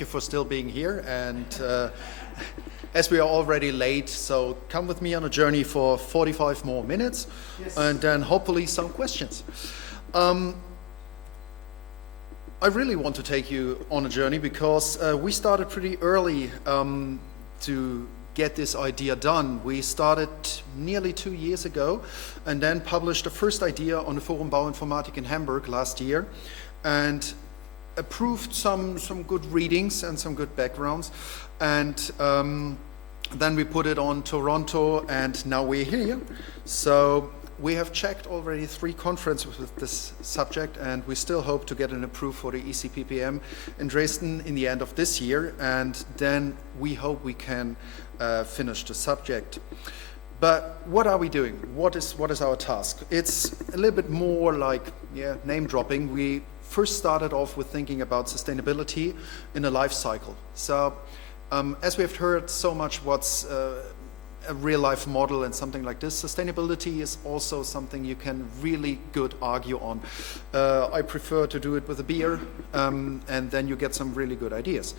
thank you for still being here. And as we are already late, so come with me on a journey for 45 more minutes, yes, and then hopefully some questions. I really want to take you on a journey because we started pretty early to get this idea done. We started nearly 2 years ago and then published the first idea on the Forum Bauinformatik in Hamburg last year and approved some good readings and some good backgrounds. And then we put it on Toronto and now we're here. So we have checked already 3 conferences with this subject and we still hope to get an approved for the EC3-PPM in Dresden in the end of this year, and then we hope we can finish the subject. But what are we doing? What is our task? It's a little bit more like name dropping. We first started off with thinking about sustainability in a life cycle. So as we have heard so much what's a real-life model and something like this, sustainability is also something you can really good argue on. I prefer to do it with a beer, and then you get some really good ideas.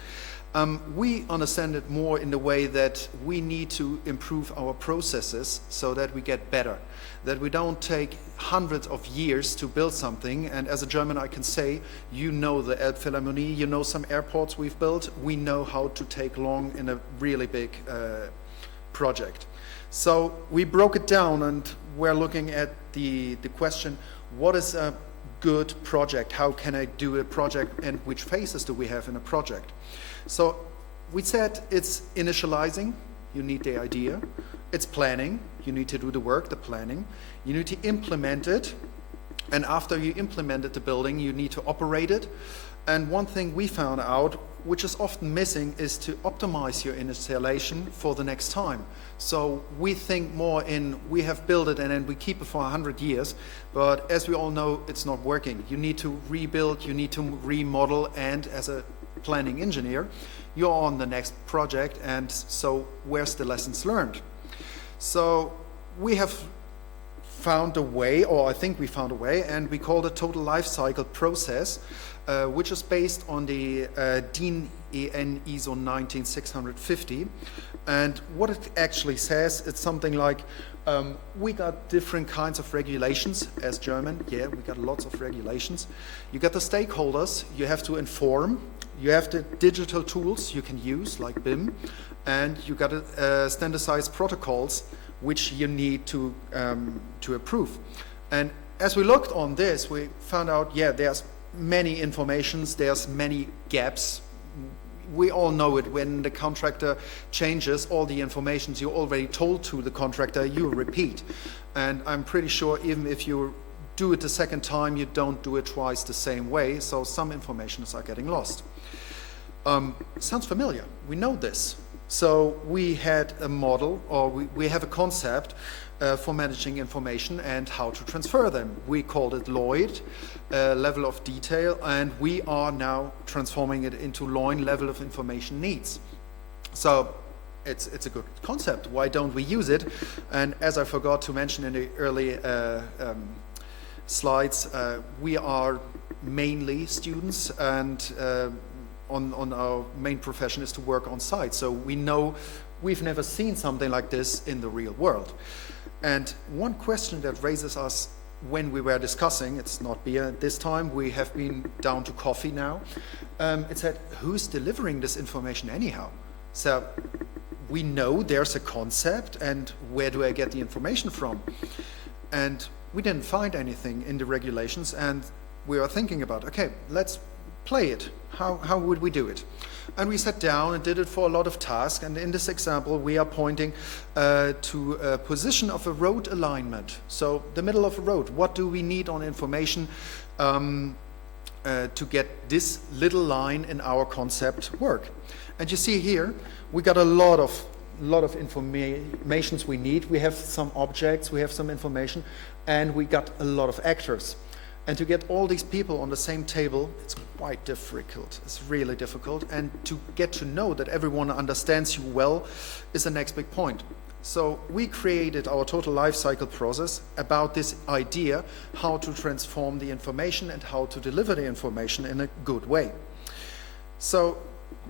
We understand it more in the way that we need to improve our processes so that we get better, that we don't take hundreds of years to build something. And as a German, I can say, you know the Elbphilharmonie, you know some airports we've built, we know how to take long in a really big project. So we broke it down and we're looking at the question, what is a good project? How can I do a project and which phases do we have in a project? So we said it's initializing, you need the idea. It's planning, you need to do the work, the planning. You need to implement it. And after you implemented the building, you need to operate it. And one thing we found out, which is often missing, is to optimize your installation for the next time. So we think more in, we have built it and then we keep it for 100 years, but as we all know, it's not working. You need to rebuild, you need to remodel, and as a planning engineer, you're on the next project, and so where's the lessons learned? So we have found a way, or I think we found a way, and we call it total life cycle process, which is based on the DIN EN ISO 19650. And what it actually says, it's something like, we got different kinds of regulations as German. Yeah, we got lots of regulations. You got the stakeholders, you have to inform. You have the digital tools you can use, like BIM, and you got standardized protocols which you need to approve. And as we looked on this, we found out, there's many informations, there's many gaps. We all know it, when the contractor changes, all the information you already told to the contractor, you repeat. And I'm pretty sure even if you do it the second time, you don't do it twice the same way, so some informations are getting lost. Sounds familiar, we know this. So we had a model, or we have a concept for managing information and how to transfer them. We called it LOIN, level of detail, and we are now transforming it into LOIN, level of information needs. So it's a good concept, why don't we use it? And as I forgot to mention in the early slides, we are mainly students, and on our main profession is to work on site. So we know we've never seen something like this in the real world. And one question that raises us when we were discussing, it's not beer this time, we have been down to coffee now, it said, who's delivering this information anyhow? So we know there's a concept, and where do I get the information from? And we didn't find anything in the regulations, and we are thinking about, okay, let's play it. How would we do it? And we sat down and did it for a lot of tasks, and in this example we are pointing to a position of a road alignment. So the middle of a road, what do we need on information to get this little line in our concept work? And you see here, we got a lot of informations we need. We have some objects, we have some information, and we got a lot of actors. And to get all these people on the same table, it's quite difficult. It's really difficult. And to get to know that everyone understands you well is the next big point. So we created our total life cycle process about this idea, how to transform the information and how to deliver the information in a good way. So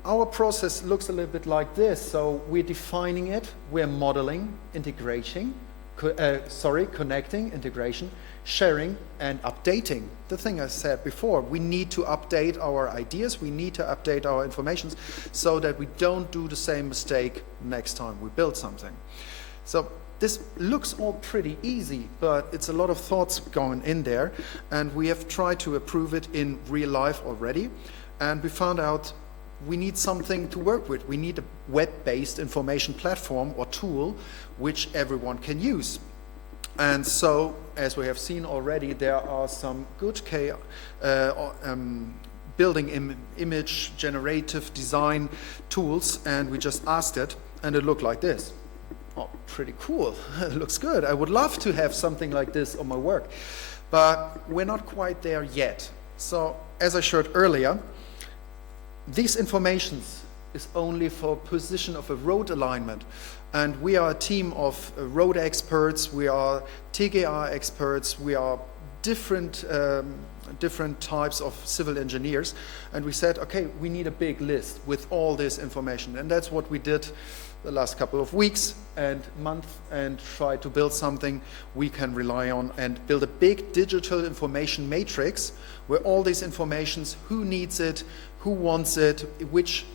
Our process looks a little bit like this. So we're defining it, we're modeling, integrating, connecting, integration, sharing, and updating. The thing I said before, we need to update our ideas, we need to update our information so that we don't do the same mistake next time we build something. So this looks all pretty easy, but it's a lot of thoughts going in there, and we have tried to approve it in real life already, and we found out we need something to work with. We need a web-based information platform or tool which everyone can use. And so, as we have seen already, there are some good building image generative design tools, and we just asked it, and it looked like this. Oh, pretty cool. It looks good. I would love to have something like this on my work, but we're not quite there yet. So, as I showed earlier, these informations is only for position of a road alignment, and we are a team of road experts, we are TGR experts, we are different types of civil engineers, and we said, okay, we need a big list with all this information, and that's what we did the last couple of weeks and months, and try to build something we can rely on and build a big digital information matrix where all these informations, who needs it, who wants it, which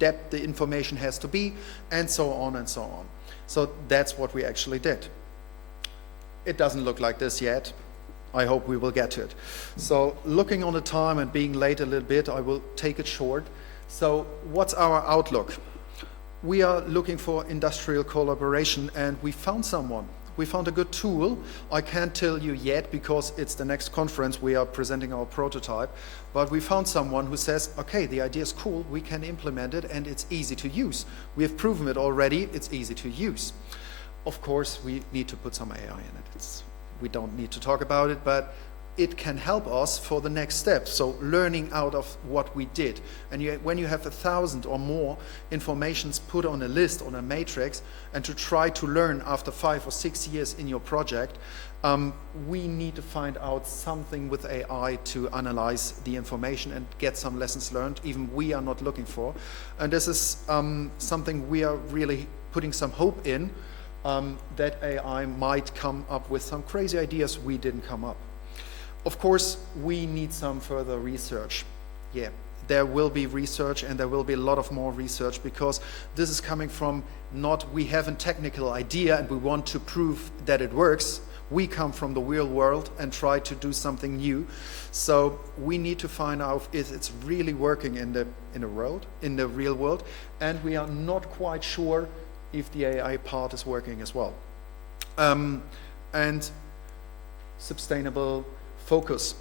depth the information has to be, and so on and so on. So that's what we actually did. It doesn't look like this yet. I hope we will get to it. So looking on the time and being late a little bit, I will take it short. So what's our outlook? We are looking for industrial collaboration, and we found someone. We found a good tool. I can't tell you yet because it's the next conference we are presenting our prototype, but we found someone who says, okay, the idea is cool, we can implement it, and it's easy to use. We have proven it already, it's easy to use. Of course, we need to put some AI in it. We don't need to talk about it, but it can help us for the next step. So learning out of what we did. And when you have 1,000 or more informations put on a list, on a matrix, and to try to learn after 5 or 6 years in your project, we need to find out something with AI to analyze the information and get some lessons learned, even we are not looking for. And this is something we are really putting some hope in, that AI might come up with some crazy ideas we didn't come up. Of course, we need some further research. Yeah, there will be research, and there will be a lot of more research, because this is coming from not we have a technical idea and we want to prove that it works. We come from the real world and try to do something new. So we need to find out if it's really working in the real world, and we are not quite sure if the AI part is working as well. And sustainable focus.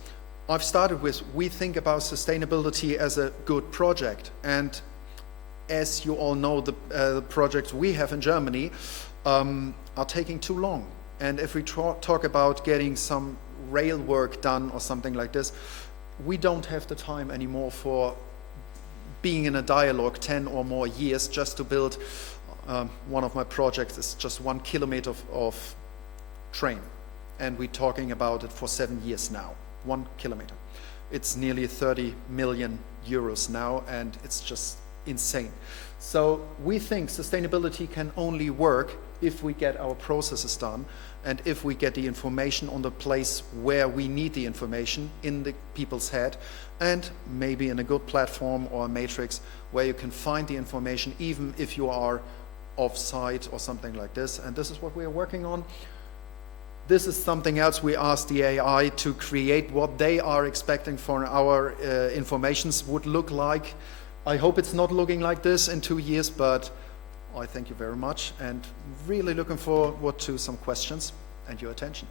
I've started with, we think about sustainability as a good project, and as you all know, the projects we have in Germany are taking too long. And if we talk about getting some rail work done or something like this, we don't have the time anymore for being in a dialogue 10 or more years just to build. One of my projects is just 1 kilometer of train, and we're talking about it for 7 years now. 1 kilometer. It's nearly 30 million euros now, and it's just insane. So we think sustainability can only work if we get our processes done, and if we get the information on the place where we need the information, in the people's head, and maybe in a good platform or a matrix where you can find the information even if you are off-site or something like this. And this is what we are working on. This is something else we asked the AI to create what they are expecting for our informations would look like. I hope it's not looking like this in 2 years, but I thank you very much, and really looking forward to some questions and your attention.